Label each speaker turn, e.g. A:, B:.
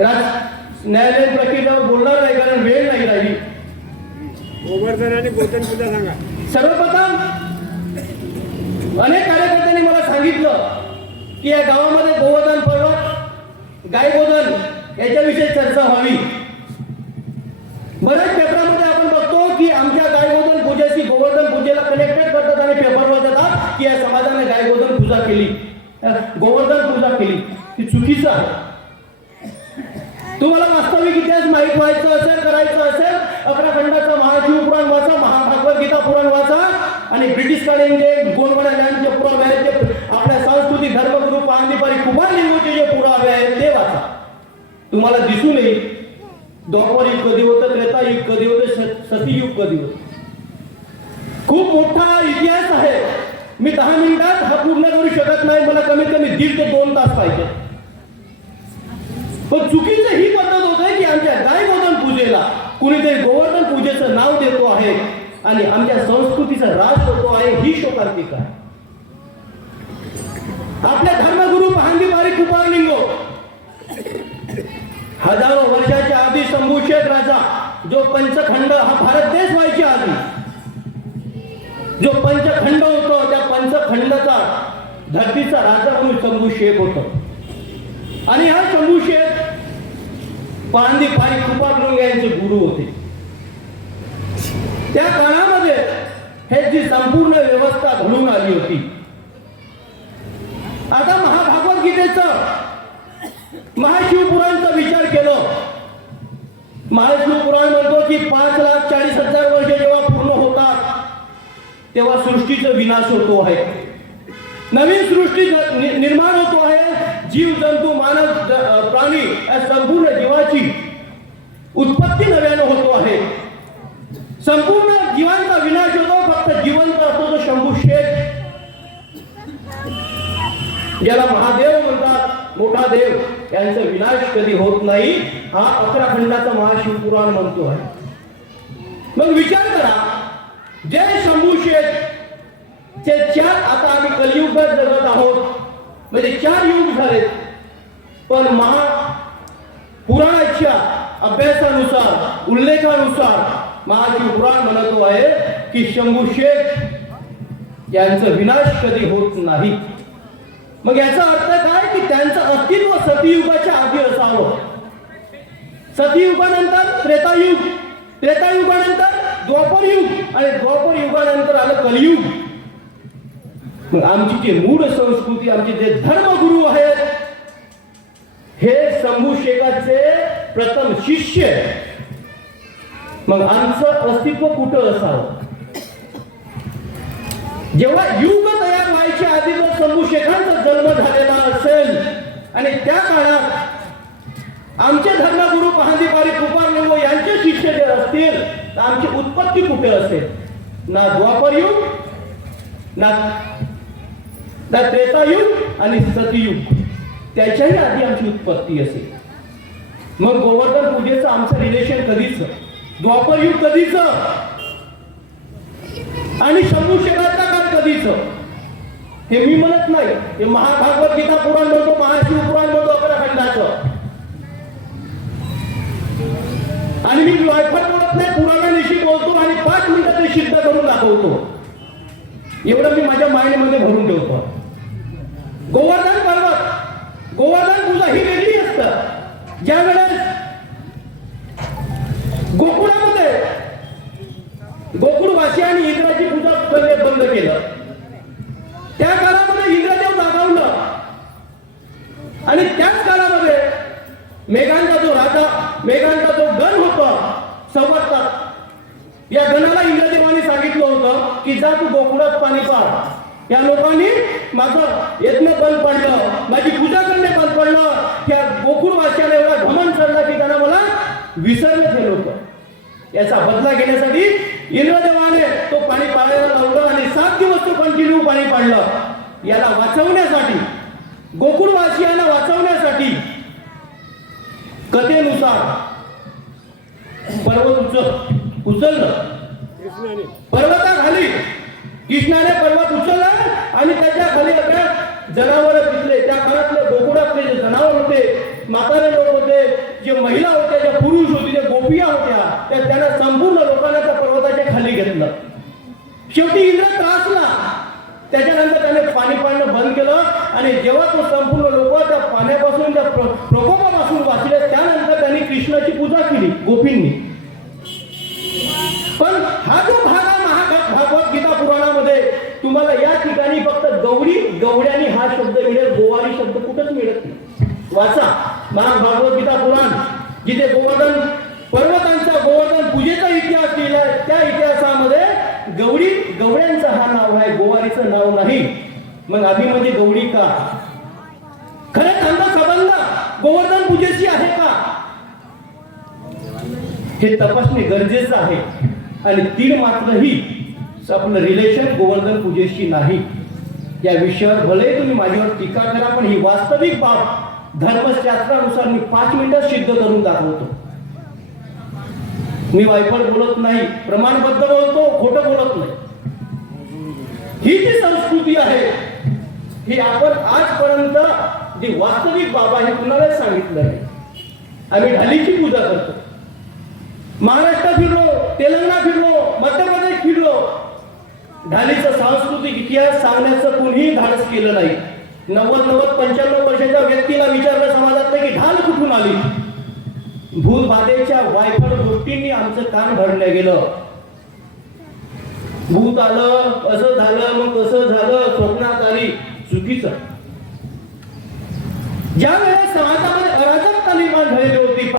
A: राज न्यायालयीन प्रक्रियेवर बोलणार नाही कारण वेळ नाही राहिली.
B: गोवर्धन आणि सांगा.
A: सर्वप्रथम अनेक कार्यकर्त्यांनी मला सांगितलं की या गावामध्ये गोवर्धन पर्वत गायगोधन याच्याविषयी चर्चा व्हावी. बऱ्याच पेपरामध्ये आपण बघतो की आमच्या गायगोधन पूजेशी गोवर्धन पूजेला कनेक्टेड करतात आणि पेपरवर देतात की या समाजाने गायगोधन पूजा केली. गोवर्धन पूजा केली. ती चुकीचं आहे. तुम्हाला वास्तविक इतिहास माहीत व्हायचं असेल करायचं असेल अकरा खंडाचा महाशिव पुराण वाचा महाभागवत गीता पुराण वाचा आणि ब्रिटिशकालीन जे गोंडवाड्या लँडचे पुरावे आहेत ते आपल्या सांस्कृतिक धर्मगुरू पांडिपारी कुमार लिंगूचे जे पुरावे आहेत ते वाचा. तुम्हाला दिसून येईल. द्वापर युग कधी होतं त्रेता युग कधी होतं स- सतीयुग कधी होतं? खूप मोठा इतिहास आहे. मी दहा मिनिटात हा पूर्ण करू शकत नाही मला कमीत कमी दीड ते दोन तास पाहिजे. पण चुकीचं ही पद्धत होते की आमच्या गायगोधन पूजेला कुणीतरी गोवर्धन पूजेचं नाव देतो आहे आणि आमच्या संस्कृतीचा राज होतो आहे ही शोकांतिक. आहे आपल्या धर्मगुरू पहांदीबारी कुपारलिंगो हजारो वर्षाच्या आधी शंभूशेठ राजा जो पंचखंड हा भारत देश व्हायच्या आधी. जो पंचखंड होतो त्या पंचखंडाचा धरतीचा राजा म्हणून शंभू शेख होतो. आणि हा शंभू शेख पांदी पारी कृपाकृंग यांचे गुरु होते. त्या काळामध्ये हे जी संपूर्ण व्यवस्था घडून आली होती. आता महाभागवत गीतेच महाशिवपुराणचा विचार केलो. महाशिवपुराण म्हणतो की पाच लाख चाळीस हजार वर्ष जेव्हा पूर्ण होतात तेव्हा सृष्टीचा विनाश होतो आहे. नवीन सृष्टी निर्माण होतो आहे. जीव जंतू मानव प्राणी या संपूर्ण जीवाची उत्पत्ती नव्यानं होतो आहे संपूर्ण जीवांचा विनाश होतो फक्त जिवंत असतो तो शंभू शेख ज्याला महादेव म्हणतात मोठा देव यांचा विनाश कधी होत नाही हा अकरा खंडाचा महाशिवपुराण म्हणतो आहे. मग विचार करा जे शंभू शेठ चे चार आता आम्ही कलियुगात जगत आहोत म्हणजे चार युग झालेत पण महा पुराणाच्या अभ्यासानुसार उल्लेखानुसार महाशिव पुराण म्हणतो आहे की शंभू शेख यांचा विनाश कधी होत नाही. मग याचा अर्थ काय की त्यांचं अस्तित्व सतीयुगाच्या आधी असावं. सतीयुगानंतर त्रेतायुग त्रेतायुगानंतर द्वापर युग आणि द्वापर युगानंतर आलं कलियुग. मग आमची जी मूळ संस्कृती आमचे जे धर्मगुरु आहेत हे शंभू शेखाचे प्रथम शिष्य मग आमचं अस्तित्व कुठं असावं? जेव्हा युग तयार व्हायच्या आधी जर जन्म झालेला असेल. आणि त्या काळात आमचे धर्मगुरु पहांदीपारी कुपारलिंगो यांचे शिष्य जे असतील तर आमची उत्पत्ती कुठे असेल? ना द्वापर युग ना ना त्रेतायुग आणि सतयुग. त्याच्याही आधी आमची उत्पत्ती असेल. मग गोवर्धन पूजेचं आमचं रिलेशन कधीच? द्वापर युग कधीच? आणि शंभू शेखाचा काळ कधीच? हे मी म्हणत नाही. हे महाभागवत गीता पुराण म्हणतो महाशिव पुराण म्हणतो अकरा खंडाचं आणि मी वायफळ बोलत नाही पुराणानिशी बोलतो आणि पाच मिनिटात ते सिद्ध करून दाखवतो. एवढं मी माझ्या माइंडमध्ये भरून ठेवतो. गोवर्धन पर्वत. गोवर्धन पूजा ही वेगळी असतं. ज्या वेळेस गोकुळामध्ये गोकुळवासियांनी इंद्राची पूजा करणे बंद केलं त्या काळामध्ये इंद्रदेव लागावलं आणि त्याच काळामध्ये मेघांचा जो राजा मेघांचा जो गण होता संवर्तात या गणाला इंद्रदेवाने सांगितलं होतं की जा तू गोकुळात पाणी पाड. या लोकांनी माझं यज्ञ बंद पडलं. माझी पूजा करणे बंद पडलं. त्या गोकुळवासियाला एवढा घमन चढला की त्यांना मला विसरलं केलं होतं. याचा बदला घेण्यासाठी इंद्रदेवाने तो पाणी पाळायला लावलं आणि सात दिवस तो कंटिन्यू पाणी पाडलं. याला वाचवण्यासाठी गोकुळवासियांना वाचवण्यासाठी कथेनुसार पर्वत उचल उचललं. पर्वताखाली कृष्णाने पर्वत उचलला आणि त्याच्याखाली आपल्या जनावर दिसले. त्या काळातले गोकुळातले जे जनावर होते म्हातारे लोक होते जे महिला होत्या जे पुरुष होते जे गोपिया होत्या त्या त्यांना संपूर्ण लोकांना त्या पर्वताच्या खाली घेतलं. शेवटी इंद्र त्रासला. त्याच्यानंतर त्याने पाणी पाडणं बंद केलं आणि जेव्हा तो संपूर्ण लोक त्या पाण्यापासून त्या प्रकोपापासून वाचले त्यानंतर त्यांनी कृष्णाची पूजा केली गोपींनी. पण हा जो भाग आहे महा भागवत गीता पुराणामध्ये तुम्हाला या ठिकाणी फक्त गौरी गवड्यानी हा शब्द मिळेल गोवारी शब्द कुठंच मिळत नाही. वाचा महा भागवत गीता पुराण जिथे गोवर्धन पर्वतांचा गोवर्धन पूजेचा इतिहास लिहिलाय त्या इतिहासामध्ये गौरी गवड्यांचं हा नाव आहे गोवारीचं नाव नाही. मग आधी म्हणजे गवडी का? खरं त्यांचा संबंध गोवर्धन पूजेशी आहे का? हे तपासणे गरजेचं आहे. आणि तीळ मात्र ही आपलं रिलेशन गोवर्धन पूजेशी नाही. या विषयावर भले तुम्ही माझ्यावर टीका करा पण ही वास्तविक बाब धर्मशास्त्रानुसार मी पाच मिनिटात सिद्ध करून दाखवतो. मी वायफळ बोलत नाही प्रमाणबद्ध बोलतो खोटं बोलत नाही. ही जी संस्कृती आहे ही आपण आजपर्यंत जी वास्तविक बाब आहे कुणालाच सांगितलं नाही. आम्ही ढालीची पूजा करतो. महाराष्ट्र फिरलो तेलंगणा फिरलो मध्य ढालीचा सांस्कृतिक इतिहास सांगण्याचं कुणीही धाडस केलं नाही. नव्वद नव्वद पंच्याण्णव वर्षाच्या व्यक्तीला विचारलं समाजात की ढाल कुठून आली? भूतबाधेच्या वायफळ गोष्टींनी आमचं कान भरलं गेलं. भूत आलं असं झालं मग कसं झालं स्वप्नात आली चुकीचं. ज्या वेळेस समाजामध्ये अराजकता निर्माण झालेली होती